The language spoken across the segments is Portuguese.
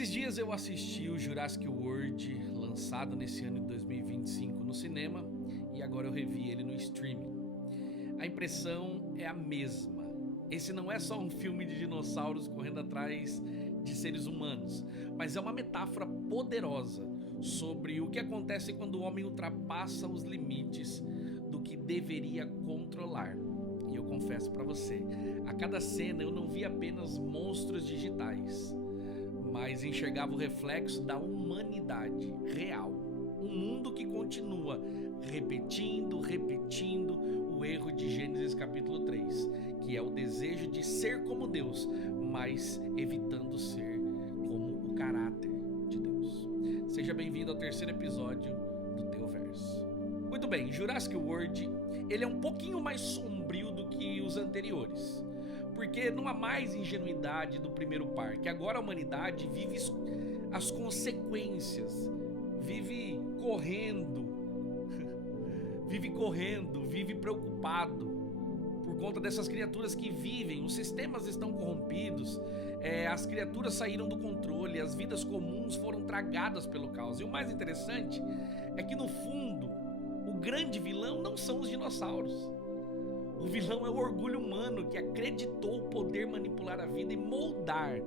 Esses dias eu assisti o Jurassic World, lançado nesse ano de 2025 no cinema, e agora eu revi ele no streaming. A impressão é a mesma. Esse não é só um filme de dinossauros correndo atrás de seres humanos, mas é uma metáfora poderosa sobre o que acontece quando o homem ultrapassa os limites do que deveria controlar. E eu confesso pra você, a cada cena eu não vi apenas monstros digitais, mas enxergava o reflexo da humanidade real. Um mundo que continua repetindo o erro de Gênesis capítulo 3, que é o desejo de ser como Deus, mas evitando ser como o caráter de Deus. Seja bem-vindo ao terceiro episódio do Teoverso. Muito bem, Jurassic World, ele é um pouquinho mais sombrio do que os anteriores, porque não há mais ingenuidade do primeiro parque. Agora a humanidade vive as consequências, vive correndo, vive preocupado por conta dessas criaturas que vivem. Os sistemas estão corrompidos, as criaturas saíram do controle, as vidas comuns foram tragadas pelo caos. E o mais interessante é que no fundo, o grande vilão não são os dinossauros. O vilão é o orgulho humano que acreditou poder manipular a vida e moldar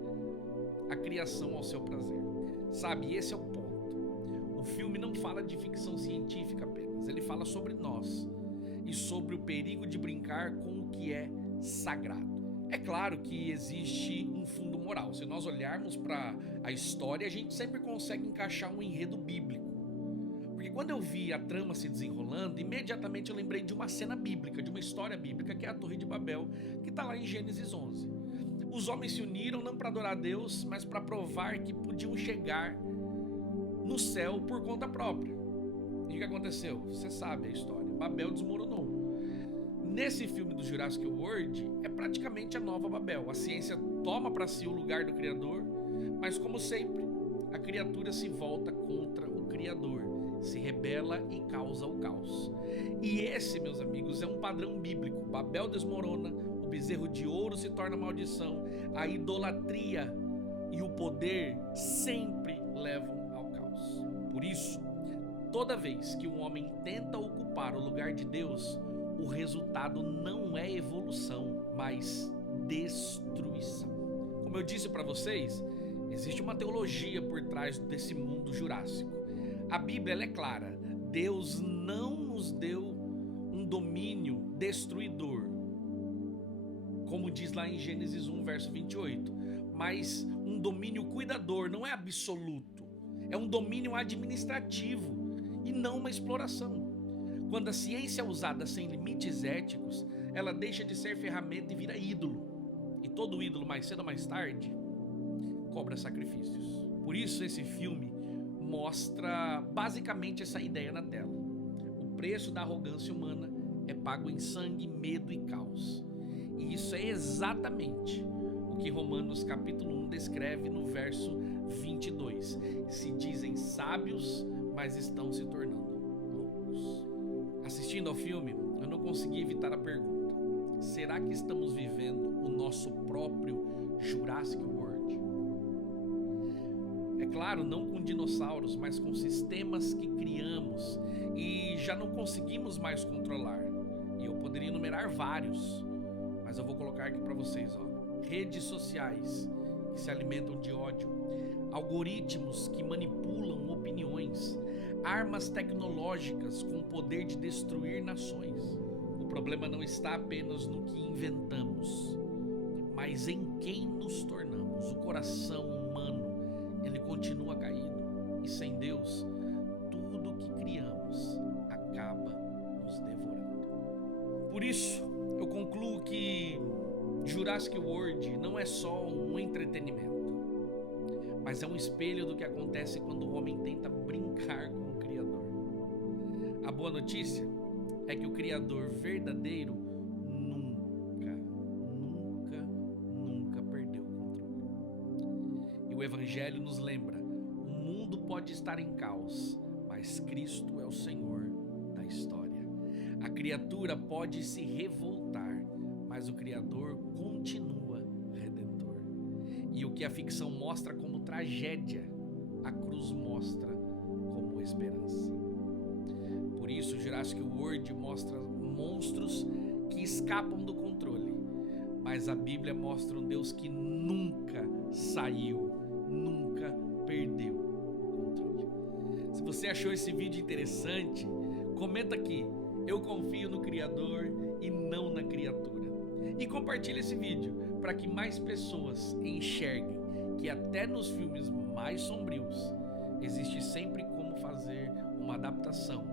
a criação ao seu prazer. Sabe, esse é o ponto. O filme não fala de ficção científica apenas, ele fala sobre nós e sobre o perigo de brincar com o que é sagrado. É claro que existe um fundo moral. Se nós olharmos para a história, a gente sempre consegue encaixar um enredo bíblico. Porque quando eu vi a trama se desenrolando, imediatamente eu lembrei de uma cena bíblica, de uma história bíblica, que é a Torre de Babel, que está lá em Gênesis 11. Os homens se uniram não para adorar a Deus, mas para provar que podiam chegar no céu por conta própria. E o que aconteceu? Você sabe a história. Babel desmoronou. Nesse filme do Jurassic World, é praticamente a nova Babel. A ciência toma para si o lugar do Criador, mas como sempre, a criatura se volta contra o Criador, se rebela e causa o caos. E esse, meus amigos, é um padrão bíblico. Babel desmorona, o bezerro de ouro se torna maldição, a idolatria e o poder sempre levam ao caos. Por isso, toda vez que um homem tenta ocupar o lugar de Deus, o resultado não é evolução, mas destruição. Como eu disse para vocês, existe uma teologia por trás desse mundo jurássico. A Bíblia ela é clara, Deus não nos deu um domínio destruidor, como diz lá em Gênesis 1, verso 28, mas um domínio cuidador, não é absoluto, é um domínio administrativo e não uma exploração. Quando a ciência é usada sem limites éticos, ela deixa de ser ferramenta e vira ídolo. E todo ídolo, mais cedo ou mais tarde, cobra sacrifícios. Por isso esse filme mostra basicamente essa ideia na tela. O preço da arrogância humana é pago em sangue, medo e caos. E isso é exatamente o que Romanos capítulo 1 descreve no verso 22. Se dizem sábios, mas estão se tornando loucos. Assistindo ao filme, eu não consegui evitar a pergunta: será que estamos vivendo o nosso próprio Jurassic World? É claro, não com dinossauros, mas com sistemas que criamos e já não conseguimos mais controlar. E eu poderia enumerar vários, mas eu vou colocar aqui para vocês, redes sociais que se alimentam de ódio, algoritmos que manipulam opiniões, armas tecnológicas com o poder de destruir nações. O problema não está apenas no que inventamos, mas em quem nos tornamos. O coração humano, ele continua caído, e sem Deus, tudo que criamos acaba nos devorando. Por isso, eu concluo que Jurassic World não é só um entretenimento, mas é um espelho do que acontece quando o homem tenta brincar com o Criador. A boa notícia é que o Criador verdadeiro nunca perdeu o controle. E o Evangelho nos lembra: o mundo pode estar em caos, mas Cristo é o Senhor da história. A criatura pode se revoltar, mas o Criador continua redentor. E o que a ficção mostra como tragédia, a cruz mostra como esperança. Por isso, Jurassic World mostra monstros que escapam do controle, mas a Bíblia mostra um Deus que nunca saiu, nunca perdeu o controle. Se você achou esse vídeo interessante, comenta aqui: eu confio no Criador e não na criatura. E compartilhe esse vídeo para que mais pessoas enxerguem que até nos filmes mais sombrios existe sempre como fazer uma adaptação